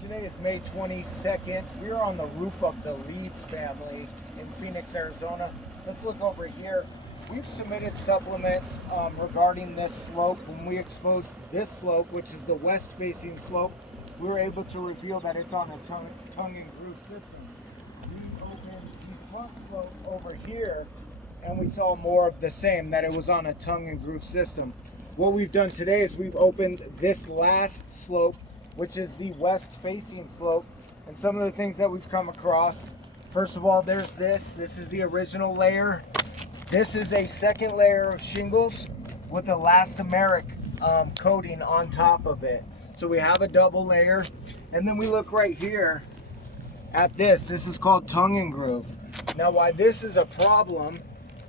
Today is May 22nd. We're on the roof of the Leeds family in Phoenix, Arizona. Let's look over here. We've submitted supplements regarding this slope. When we exposed this slope, which is the west-facing slope, we were able to reveal that it's on a tongue and groove system. We opened the front slope over here, and we saw more of the same, that it was on a tongue and groove system. What we've done today is we've opened this last slope, which is the west facing slope, and some of the things that we've come across. First of all, there's this is the original layer. This is a second layer of shingles with elastomeric coating on top of it. So we have a double layer. And then we look right here at this is called tongue and groove. Now why this is a problem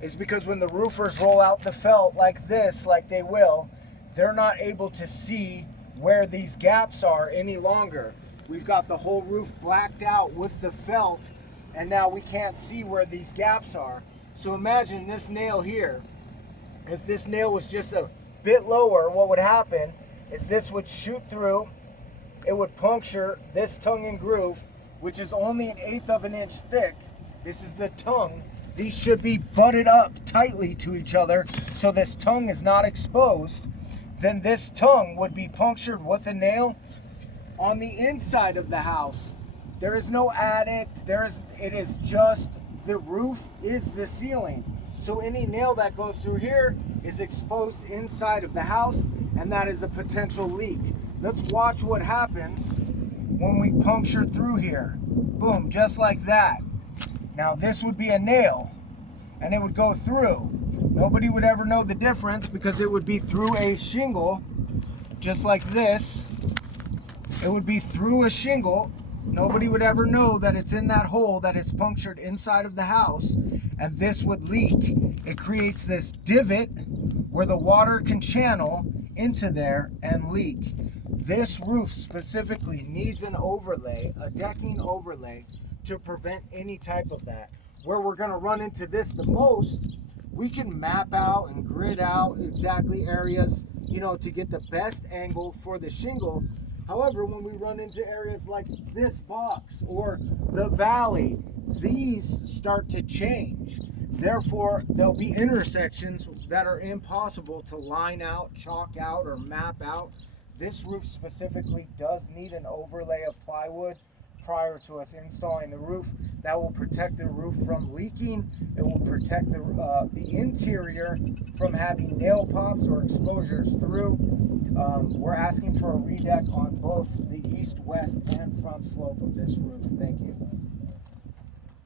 is because when the roofers roll out the felt like this, like they will, they're not able to see where these gaps are any longer. We've got the whole roof blacked out with the felt, and now we can't see where these gaps are. So imagine this nail here. If this nail was just a bit lower, what would happen is this would shoot through, it would puncture this tongue and groove, which is only 1/8 of an inch thick. This is the tongue. These should be butted up tightly to each other so this tongue is not exposed. Then this tongue would be punctured with a nail on the inside of the house. There is no adit, it is just the roof is the ceiling. So any nail that goes through here is exposed inside of the house, and that is a potential leak. Let's watch what happens when we puncture through here. Boom, just like that. Now this would be a nail, and it would go through. Nobody would ever know the difference because it would be through a shingle, just like this. It would be through a shingle. Nobody would ever know that it's in that hole, that it's punctured inside of the house, and this would leak. It creates this divot where the water can channel into there and leak. This roof specifically needs an overlay, a decking overlay, to prevent any type of that. Where we're gonna run into this the most, we can map out and grid out exactly areas, to get the best angle for the shingle. However, when we run into areas like this box or the valley, these start to change. Therefore, there'll be intersections that are impossible to line out, chalk out, or map out. This roof specifically does need an overlay of plywood prior to us installing the roof. That will protect the roof from leaking. It will protect the interior from having nail pops or exposures through. We're asking for a redeck on both the east, west, and front slope of this roof. Thank you.